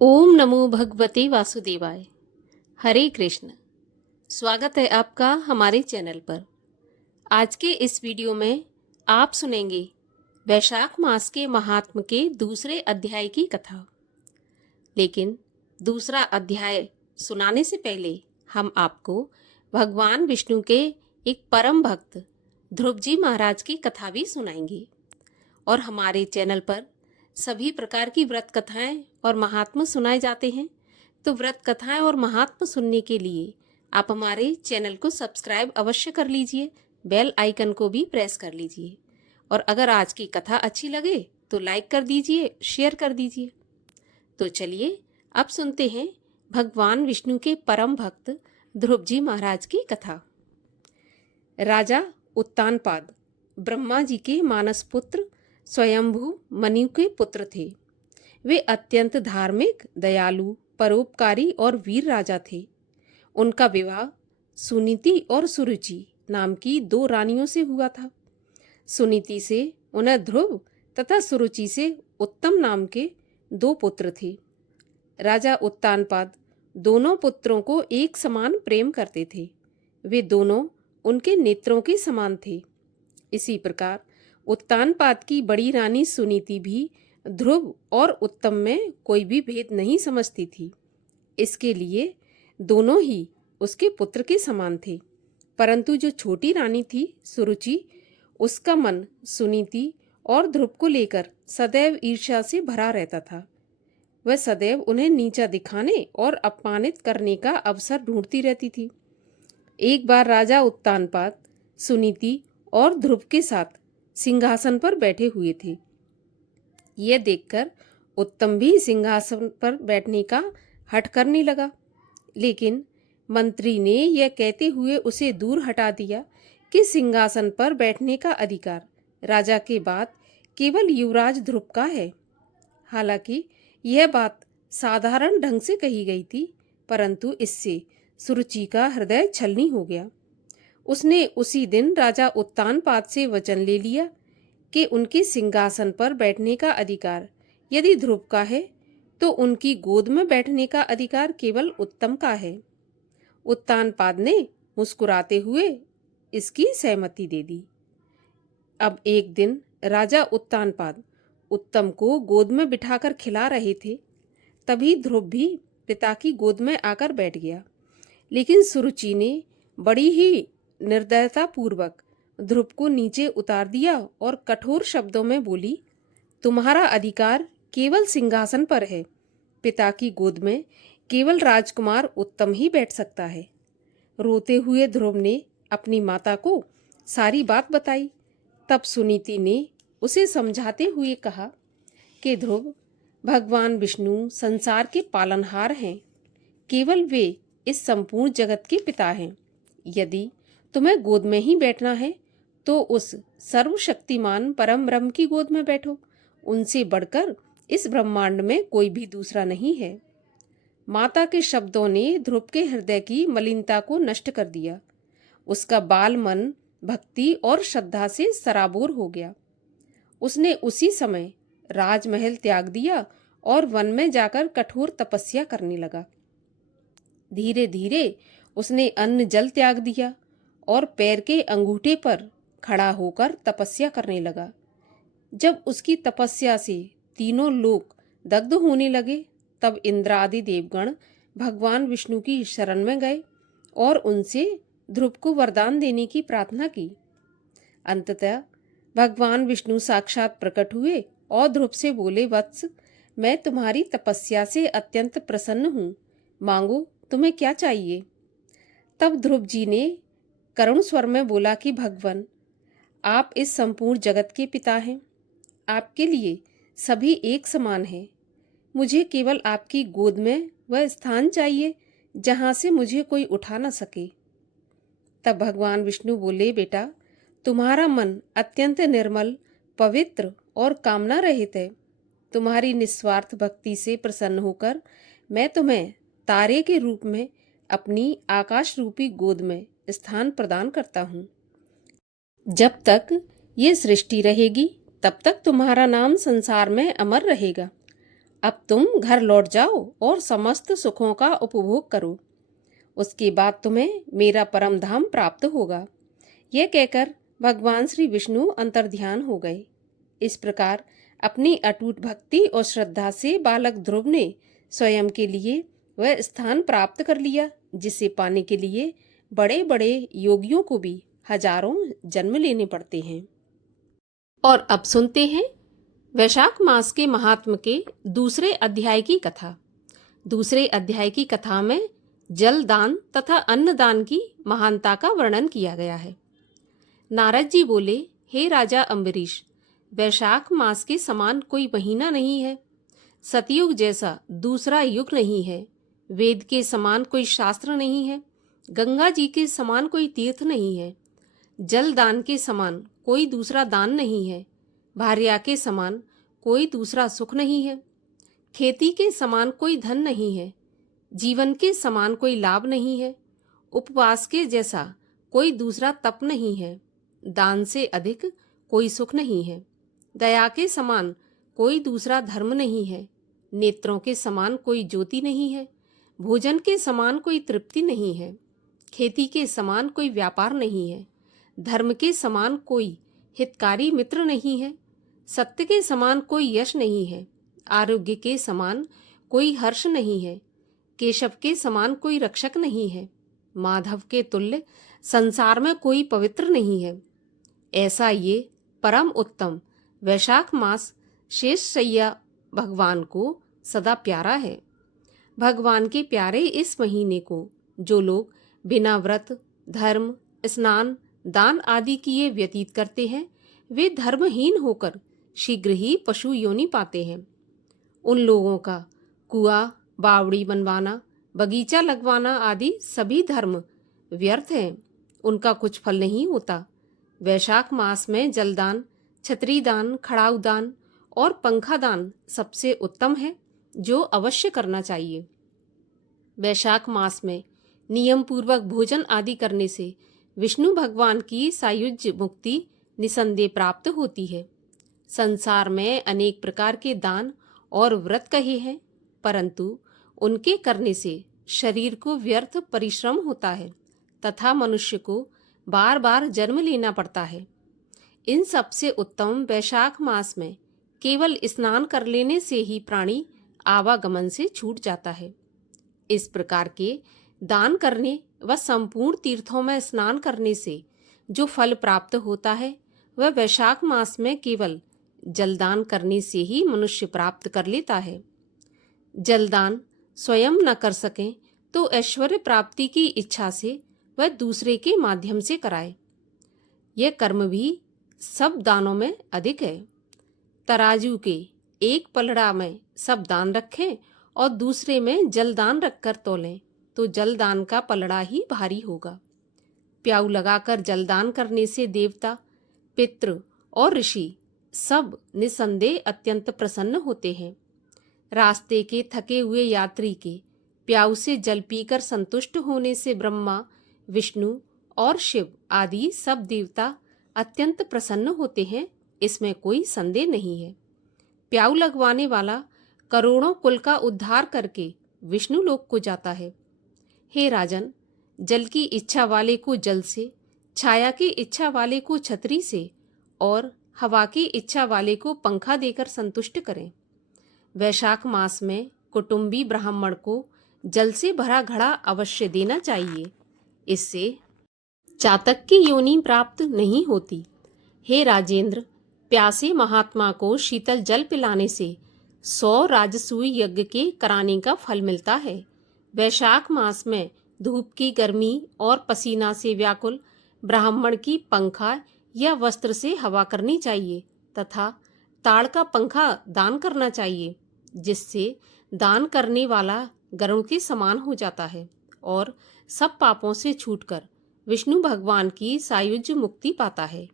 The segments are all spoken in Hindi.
ओम नमो भगवते वासुदेवाय। हरे कृष्ण। स्वागत है आपका हमारे चैनल पर। आज के इस वीडियो में आप सुनेंगे वैशाख मास के महात्म के दूसरे अध्याय की कथा। लेकिन दूसरा अध्याय सुनाने से पहले हम आपको भगवान विष्णु के एक परम भक्त ध्रुव जी महाराज की कथा भी सुनाएंगे। और हमारे चैनल पर सभी प्रकार की व्रत कथाएं और महात्म सुनाए जाते हैं। तो व्रत कथाएं और महात्म सुनने के लिए आप हमारे चैनल को सब्सक्राइब अवश्य कर लीजिए, बेल आइकन को भी प्रेस कर लीजिए। और अगर आज की कथा अच्छी लगे तो लाइक कर दीजिए, शेयर कर दीजिए। तो चलिए अब सुनते हैं भगवान विष्णु के परम भक्त ध्रुव जी महाराज की कथा। राजा उत्तानपाद ब्रह्मा जी के मानस पुत्र स्वयंभू मनु के पुत्र थे। वे अत्यंत धार्मिक, दयालु, परोपकारी और वीर राजा थे। उनका विवाह सुनीति और सुरुचि नाम की दो रानियों से हुआ था। सुनीति से उन्हें ध्रुव तथा सुरुचि से उत्तम नाम के दो पुत्र थे। राजा उत्तानपाद दोनों पुत्रों को एक समान प्रेम करते थे। वे दोनों उनके नेत्रों के समान थे। इसी प्रकार उत्तानपाद की बड़ी रानी सुनीति भी ध्रुव और उत्तम में कोई भी भेद नहीं समझती थी। इसके लिए दोनों ही उसके पुत्र के समान थे। परंतु जो छोटी रानी थी सुरुचि, उसका मन सुनीति और ध्रुव को लेकर सदैव ईर्ष्या से भरा रहता था। वह सदैव उन्हें नीचा दिखाने और अपमानित करने का अवसर ढूंढती रहती थी। एक बार राजा उत्तानपाद सुनीति और ध्रुव के साथ सिंहासन पर बैठे हुए थे। यह देखकर उत्तम भी सिंहासन पर बैठने का हठ करने लगा, लेकिन मंत्री ने यह कहते हुए उसे दूर हटा दिया कि सिंहासन पर बैठने का अधिकार राजा के बाद केवल युवराज ध्रुव का है। हालांकि यह बात साधारण ढंग से कही गई थी, परंतु इससे सुरुचि का हृदय छलनी हो गया। उसने उसी दिन राजा उत्तानपाद से वचन ले लिया कि उनके सिंहासन पर बैठने का अधिकार यदि ध्रुव का है तो उनकी गोद में बैठने का अधिकार केवल उत्तम का है। उत्तानपाद ने मुस्कुराते हुए इसकी सहमति दे दी। अब एक दिन राजा उत्तानपाद उत्तम को गोद में बिठाकर खिला रहे थे। तभी ध्रुव भी पिता की गोद में आकर बैठ गया। लेकिन सुरुचि ने बड़ी ही निर्दयता पूर्वक ध्रुव को नीचे उतार दिया और कठोर शब्दों में बोली, तुम्हारा अधिकार केवल सिंहासन पर है। पिता की गोद में केवल राजकुमार उत्तम ही बैठ सकता है। रोते हुए ध्रुव ने अपनी माता को सारी बात बताई। तब सुनीति ने उसे समझाते हुए कहा कि ध्रुव, भगवान विष्णु संसार के पालनहार हैं। केवल वे इस संपूर्ण जगत के पिता हैं। यदि तुम्हें गोद में ही बैठना है तो उस सर्वशक्तिमान परम ब्रह्म की गोद में बैठो। उनसे बढ़कर इस ब्रह्मांड में कोई भी दूसरा नहीं है। माता के शब्दों ने ध्रुव के हृदय की मलिनता को नष्ट कर दिया। उसका बाल मन भक्ति और श्रद्धा से सराबोर हो गया। उसने उसी समय राजमहल त्याग दिया और वन में जाकर कठोर तपस्या करने लगा। धीरे धीरे उसने अन्न जल त्याग दिया और पैर के अंगूठे पर खड़ा होकर तपस्या करने लगा। जब उसकी तपस्या से तीनों लोक दग्ध होने लगे, तब इंद्र आदि देवगण भगवान विष्णु की शरण में गए और उनसे ध्रुव को वरदान देने की प्रार्थना की। अंततः भगवान विष्णु साक्षात प्रकट हुए और ध्रुव से बोले, वत्स, मैं तुम्हारी तपस्या से अत्यंत प्रसन्न हूँ। मांगो, तुम्हें क्या चाहिए। तब ध्रुव जी ने करुण स्वर में बोला कि भगवान, आप इस संपूर्ण जगत के पिता हैं। आपके लिए सभी एक समान हैं। मुझे केवल आपकी गोद में वह स्थान चाहिए जहाँ से मुझे कोई उठा न सके। तब भगवान विष्णु बोले, बेटा, तुम्हारा मन अत्यंत निर्मल, पवित्र और कामना रहित है। तुम्हारी निस्वार्थ भक्ति से प्रसन्न होकर मैं तुम्हें तारे के रूप में अपनी आकाश रूपी गोद में स्थान प्रदान करता हूँ। जब तक ये सृष्टि रहेगी तब तक तुम्हारा नाम संसार में अमर रहेगा। अब तुम घर लौट जाओ और समस्त सुखों का उपभोग करो। उसके बाद तुम्हें मेरा परम धाम प्राप्त होगा। यह कहकर भगवान श्री विष्णु अंतर्ध्यान हो गए। इस प्रकार अपनी अटूट भक्ति और श्रद्धा से बालक ध्रुव ने स्वयं के लिए वह स्थान प्राप्त कर लिया जिसे पाने के लिए बड़े बड़े योगियों को भी हजारों जन्म लेने पड़ते हैं। और अब सुनते हैं वैशाख मास के महात्म के दूसरे अध्याय की कथा। दूसरे अध्याय की कथा में जल दान तथा अन्न दान की महानता का वर्णन किया गया है। नारद जी बोले, हे राजा अम्बरीश, वैशाख मास के समान कोई महीना नहीं है। सतयुग जैसा दूसरा युग नहीं है। वेद के समान कोई शास्त्र नहीं है। गंगा जी के समान कोई तीर्थ नहीं है। जल दान के समान कोई दूसरा दान नहीं है। भार्या के समान कोई दूसरा सुख नहीं है। खेती के समान कोई धन नहीं है। जीवन के समान कोई लाभ नहीं है। उपवास के जैसा कोई दूसरा तप नहीं है। दान से अधिक कोई सुख नहीं है। दया के समान कोई दूसरा धर्म नहीं है। नेत्रों के समान कोई ज्योति नहीं है। भोजन के समान कोई तृप्ति नहीं है। खेती के समान कोई व्यापार नहीं है। धर्म के समान कोई हितकारी मित्र नहीं है। सत्य के समान कोई यश नहीं है। आरोग्य के समान कोई हर्ष नहीं है। केशव के समान कोई रक्षक नहीं है। माधव के तुल्य संसार में कोई पवित्र नहीं है। ऐसा ये परम उत्तम वैशाख मास शेष शैया भगवान को सदा प्यारा है। भगवान के प्यारे इस महीने को जो लोग बिना व्रत, धर्म, स्नान, दान आदि किए व्यतीत करते हैं, वे धर्महीन होकर शीघ्र ही पशु योनि पाते हैं। उन लोगों का कुआं, बावड़ी बनवाना, बगीचा लगवाना आदि सभी धर्म व्यर्थ हैं। उनका कुछ फल नहीं होता। वैशाख मास में जलदान, छतरी दान, खड़ाऊ दान और पंखा दान सबसे उत्तम है, जो अवश्य करना चाहिए। वैशाख मास में नियम पूर्वक भोजन आदि करने से विष्णु भगवान की सायुज्य मुक्ति निसंदेह प्राप्त होती है। संसार में अनेक प्रकार के दान और व्रत कहे हैं, परंतु उनके करने से शरीर को व्यर्थ परिश्रम होता है तथा मनुष्य को बार बार जन्म लेना पड़ता है। इन सबसे उत्तम वैशाख मास में केवल स्नान कर लेने से ही प्राणी आवागमन से छूट जाता है। इस प्रकार के दान करने व संपूर्ण तीर्थों में स्नान करने से जो फल प्राप्त होता है, वह वैशाख मास में केवल जलदान करने से ही मनुष्य प्राप्त कर लेता है। जलदान स्वयं न कर सकें तो ऐश्वर्य प्राप्ति की इच्छा से वह दूसरे के माध्यम से कराए। यह कर्म भी सब दानों में अधिक है। तराजू के एक पलड़ा में सब दान रखें और दूसरे में जलदान रखकर तौलें तो जलदान का पलड़ा ही भारी होगा। प्याऊ लगाकर जलदान करने से देवता, पितृ और ऋषि सब निसंदेह अत्यंत प्रसन्न होते हैं। रास्ते के थके हुए यात्री के प्याऊ से जल पीकर संतुष्ट होने से ब्रह्मा, विष्णु और शिव आदि सब देवता अत्यंत प्रसन्न होते हैं, इसमें कोई संदेह नहीं है। प्याऊ लगवाने वाला करोड़ों कुल का उद्धार करके विष्णु लोक को जाता है। हे राजन, जल की इच्छा वाले को जल से, छाया की इच्छा वाले को छतरी से और हवा की इच्छा वाले को पंखा देकर संतुष्ट करें। वैशाख मास में कुटुंबी ब्राह्मण को जल से भरा घड़ा अवश्य देना चाहिए। इससे चातक की योनि प्राप्त नहीं होती। हे राजेंद्र, प्यासे महात्मा को शीतल जल पिलाने से 100 राजसूय यज्ञ के कराने का फल मिलता है। वैशाख मास में धूप की गर्मी और पसीना से व्याकुल ब्राह्मण की पंखा या वस्त्र से हवा करनी चाहिए तथा ताड़ का पंखा दान करना चाहिए, जिससे दान करने वाला गरुड़ के समान हो जाता है और सब पापों से छूटकर विष्णु भगवान की सायुज्य मुक्ति पाता है।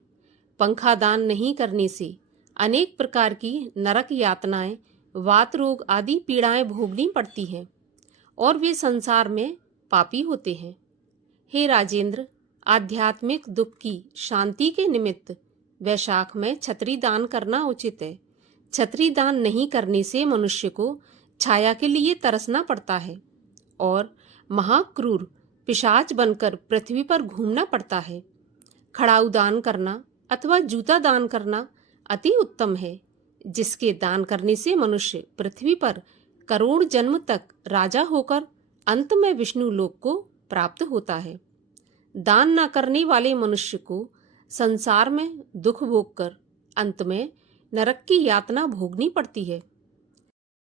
पंखा दान नहीं करने से अनेक प्रकार की नरक यातनाएं, वात रोग आदि पीड़ाएं भोगनी पड़ती हैं और वे संसार में पापी होते हैं। हे राजेंद्र, आध्यात्मिक दुख की शांति के निमित्त वैशाख में छतरी दान करना उचित है। छतरी दान नहीं करने से मनुष्य को छाया के लिए तरसना पड़ता है और महाक्रूर पिशाच बनकर पृथ्वी पर घूमना पड़ता है। खड़ाऊ दान करना अथवा जूता दान करना अति उत्तम है, जिसके दान करने से मनुष्य पृथ्वी पर करोड़ जन्म तक राजा होकर अंत में विष्णु लोक को प्राप्त होता है। दान न करने वाले मनुष्य को संसार में दुख भोगकर अंत में नरक की यातना भोगनी पड़ती है।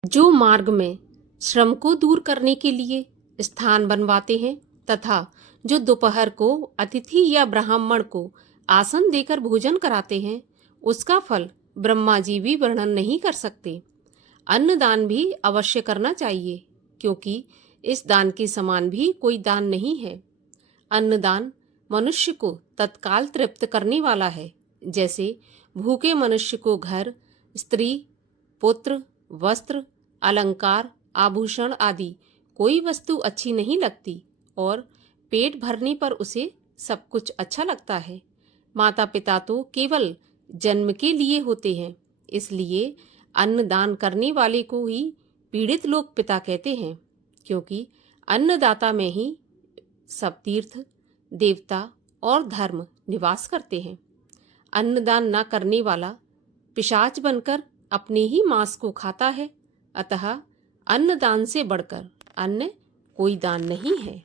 जो मार्ग में श्रम को दूर करने के लिए स्थान बनवाते हैं तथा जो दोपहर को अतिथि या ब्राह्मण को आसन देकर भोजन कराते हैं, उसका फल ब्रह्मा जी भी वर्णन नहीं कर सकते। अन्नदान भी अवश्य करना चाहिए, क्योंकि इस दान के समान भी कोई दान नहीं है। अन्नदान मनुष्य को तत्काल तृप्त करने वाला है। जैसे भूखे मनुष्य को घर, स्त्री, पुत्र, वस्त्र, अलंकार, आभूषण आदि कोई वस्तु अच्छी नहीं लगती और पेट भरने पर उसे सब कुछ अच्छा लगता है। माता पिता तो केवल जन्म के लिए होते हैं, इसलिए अन्नदान करने वाले को ही पीड़ित लोग पिता कहते हैं, क्योंकि अन्नदाता में ही सब तीर्थ, देवता और धर्म निवास करते हैं। अन्नदान न करने वाला पिशाच बनकर अपने ही मांस को खाता है, अतः अन्नदान से बढ़कर अन्य कोई दान नहीं है।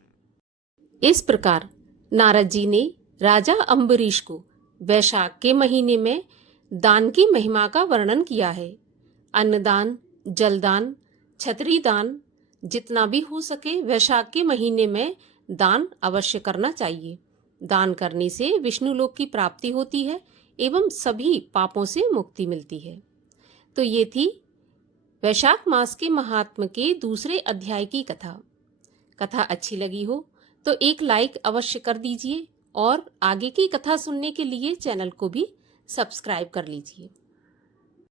इस प्रकार नारद जी ने राजा अम्बरीश को वैशाख के महीने में दान की महिमा का वर्णन किया है। अन्नदान, जलदान, छतरी दान जितना भी हो सके वैशाख के महीने में दान अवश्य करना चाहिए। दान करने से विष्णु लोक की प्राप्ति होती है एवं सभी पापों से मुक्ति मिलती है। तो ये थी वैशाख मास के महात्म्य के दूसरे अध्याय की कथा। कथा अच्छी लगी हो तो एक लाइक अवश्य कर दीजिए और आगे की कथा सुनने के लिए चैनल को भी सब्सक्राइब कर लीजिए।